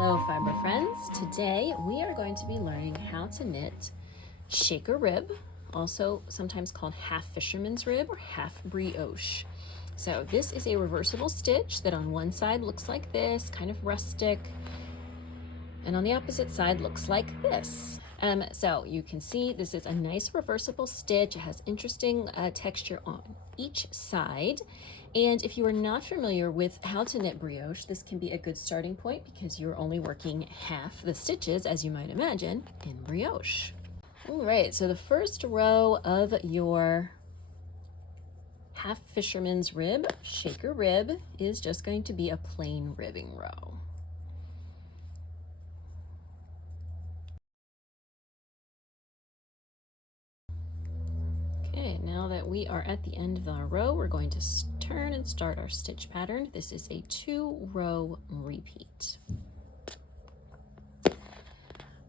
Hello fiber friends. Today we are going to be learning how to knit shaker rib, also sometimes called half fisherman's rib or half brioche. So this is a reversible stitch that on one side looks like this, kind of rustic, and on the opposite side looks like this. So you can see this is a nice reversible stitch. It has interesting texture on each side. And if you are not familiar with how to knit brioche, this can be a good starting point because you're only working half the stitches, as you might imagine, in brioche. All right, so the first row of your half fisherman's rib, shaker rib, is just going to be a plain ribbing row. Okay, now that we are at the end of our row, we're going to turn and start our stitch pattern. This is a 2-row repeat.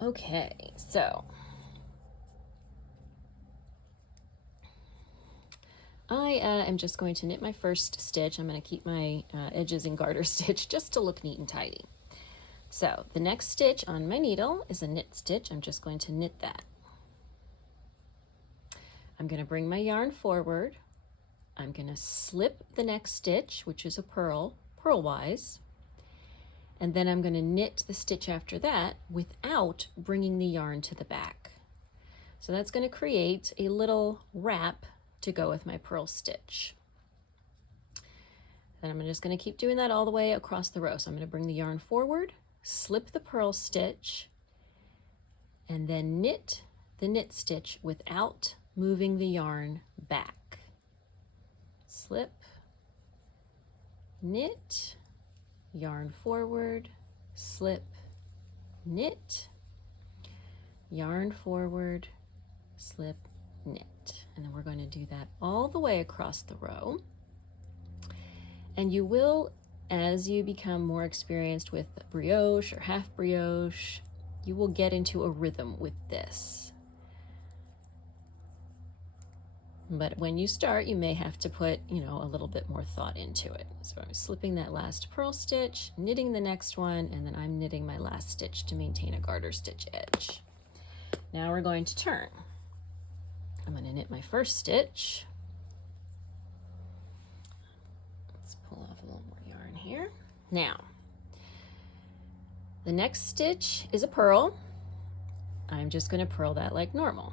Okay, so I am just going to knit my first stitch. I'm going to keep my edges in garter stitch just to look neat and tidy. So the next stitch on my needle is a knit stitch. I'm just going to knit that. I'm going to bring my yarn forward. I'm going to slip the next stitch, which is a purlwise, and then I'm going to knit the stitch after that without bringing the yarn to the back. So that's going to create a little wrap to go with my purl stitch. Then I'm just going to keep doing that all the way across the row. So I'm going to bring the yarn forward, slip the purl stitch, and then knit the knit stitch without moving the yarn back. Slip, knit, yarn forward, slip, knit, yarn forward, slip, knit. And then we're going to do that all the way across the row. And you will, as you become more experienced with brioche or half brioche, you will get into a rhythm with this. But when you start, you may have to put, a little bit more thought into it. So I'm slipping that last purl stitch, knitting the next one, and then I'm knitting my last stitch to maintain a garter stitch edge. Now we're going to turn. I'm going to knit my first stitch. Let's pull off a little more yarn here. Now, the next stitch is a purl. I'm just going to purl that like normal.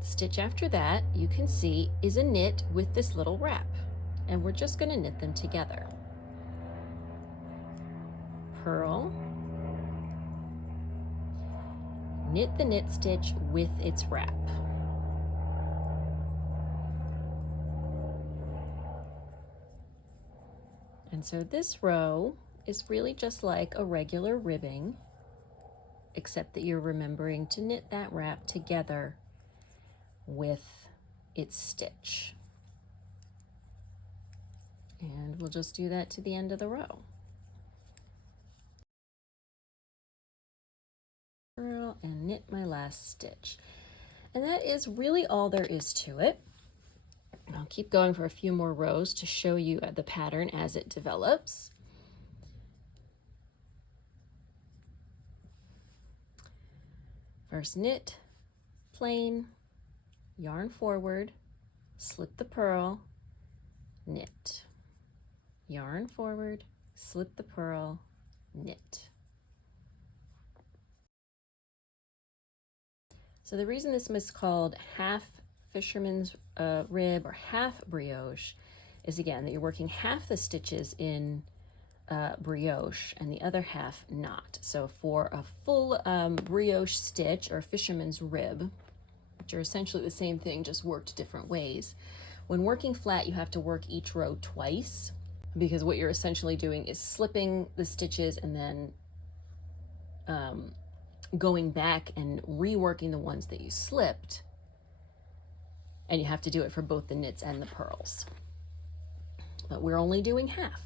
Stitch after that, you can see, is a knit with this little wrap, and we're just going to knit them together. Purl, knit the knit stitch with its wrap. And so this row is really just like a regular ribbing, except that you're remembering to knit that wrap together with its stitch. And we'll just do that to the end of the row. Purl and knit my last stitch. And that is really all there is to it. I'll keep going for a few more rows to show you the pattern as it develops. First knit, plain, yarn forward, slip the purl, knit. Yarn forward, slip the purl, knit. So the reason this is called half fisherman's rib or half brioche is, again, that you're working half the stitches in brioche and the other half not. So for a full brioche stitch or fisherman's rib, which are essentially the same thing, just worked different ways, when working flat, you have to work each row twice, because what you're essentially doing is slipping the stitches and then going back and reworking the ones that you slipped, and you have to do it for both the knits and the purls. But we're only doing half.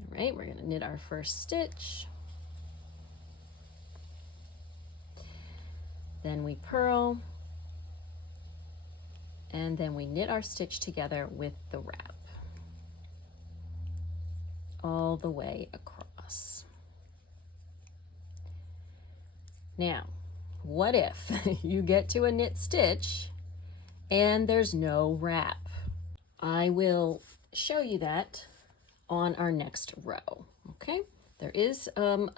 All right, we're going to knit our first stitch. Then we purl, and then we knit our stitch together with the wrap. all the way across. Now, what if you get to a knit stitch and there's no wrap? I will show you that on our next row, okay? There is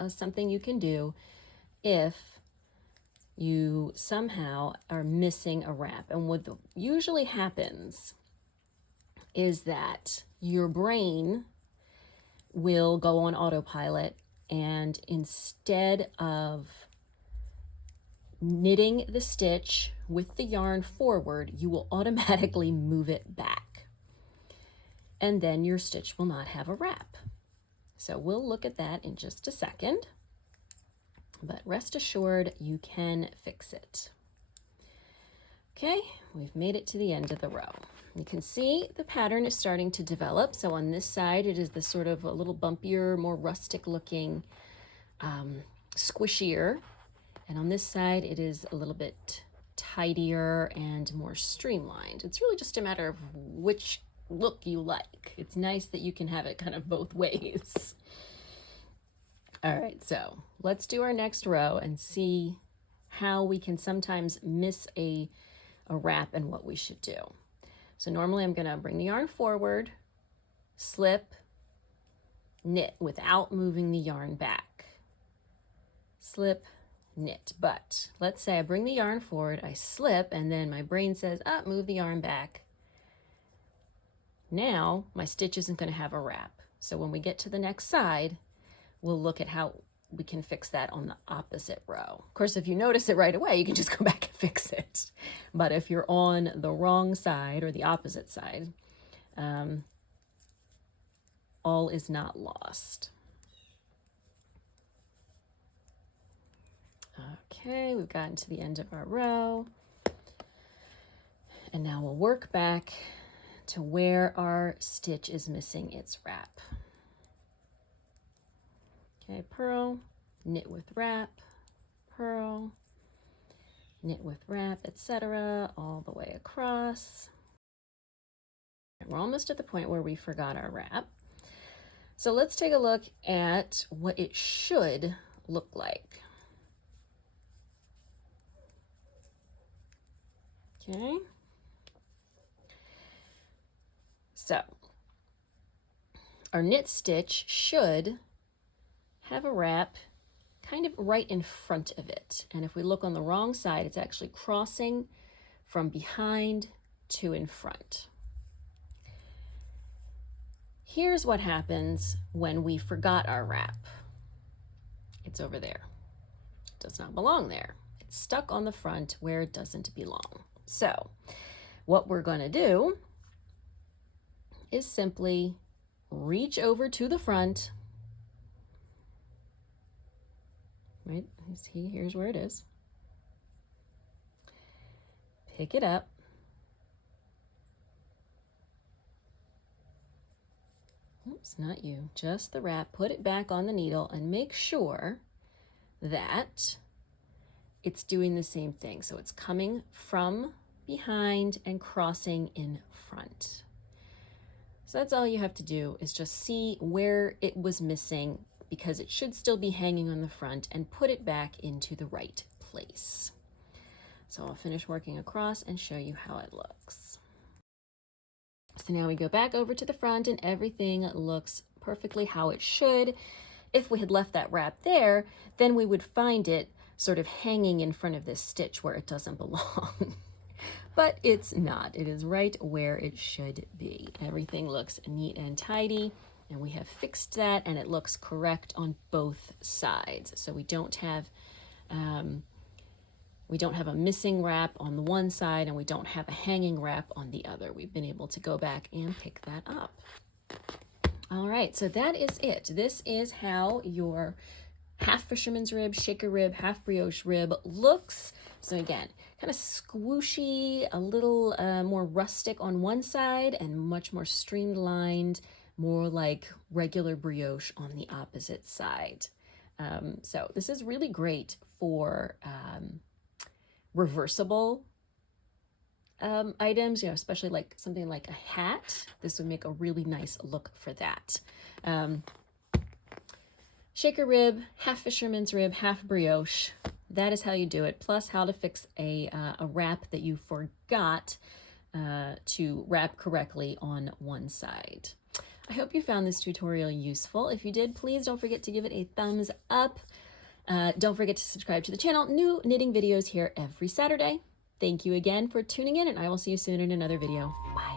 something you can do if you somehow are missing a wrap. And what usually happens is that your brain will go on autopilot, and instead of knitting the stitch with the yarn forward, you will automatically move it back. And then your stitch will not have a wrap. So we'll look at that in just a second, but rest assured you can fix it. Okay, we've made it to the end of the row. You can see the pattern is starting to develop. So on this side, it is the sort of a little bumpier, more rustic looking, squishier. And on this side, it is a little bit tidier and more streamlined. It's really just a matter of which look you like. It's nice that you can have it kind of both ways. All right, so let's do our next row and see how we can sometimes miss a wrap and what we should do. So normally I'm gonna bring the yarn forward, slip, knit without moving the yarn back. Slip, knit. But let's say I bring the yarn forward, I slip, and then my brain says, move the yarn back. Now my stitch isn't going to have a wrap. So when we get to the next side, we'll look at how we can fix that on the opposite row. Of course, if you notice it right away, you can just go back and fix it. But if you're on the wrong side or the opposite side, all is not lost. Okay, we've gotten to the end of our row. And now we'll work back to where our stitch is missing its wrap. Okay, purl, knit with wrap, purl, knit with wrap, etc., all the way across. And we're almost at the point where we forgot our wrap. So let's take a look at what it should look like. Okay. So our knit stitch should have a wrap kind of right in front of it. And if we look on the wrong side, it's actually crossing from behind to in front. Here's what happens when we forgot our wrap. It's over there. It does not belong there. It's stuck on the front where it doesn't belong. So what we're going to do is simply reach over to the front. Right, here's where it is. Pick it up. Oops, not you, just the wrap. Put it back on the needle and make sure that it's doing the same thing. So it's coming from behind and crossing in front. So that's all you have to do, is just see where it was missing, because it should still be hanging on the front, and put it back into the right place. So I'll finish working across and show you how it looks. So now we go back over to the front and everything looks perfectly how it should. If we had left that wrap there, then we would find it sort of hanging in front of this stitch where it doesn't belong. But it's not. It is right where it should be. Everything looks neat and tidy, and we have fixed that, and it looks correct on both sides. So we don't have a missing wrap on the one side, and we don't have a hanging wrap on the other. We've been able to go back and pick that up. All right, so that is it. This is how your half fisherman's rib, shaker rib, half brioche rib looks. So again, kind of squishy, a little more rustic on one side, and much more streamlined, more like regular brioche on the opposite side. So this is really great for reversible items, you know, especially like something like a hat. This would make a really nice look for that. Shaker rib, half fisherman's rib, half brioche. That is how you do it. Plus how to fix a wrap that you forgot to wrap correctly on one side. I hope you found this tutorial useful. If you did, please don't forget to give it a thumbs up. Don't forget to subscribe to the channel. New knitting videos here every Saturday. Thank you again for tuning in, and I will see you soon in another video. Bye.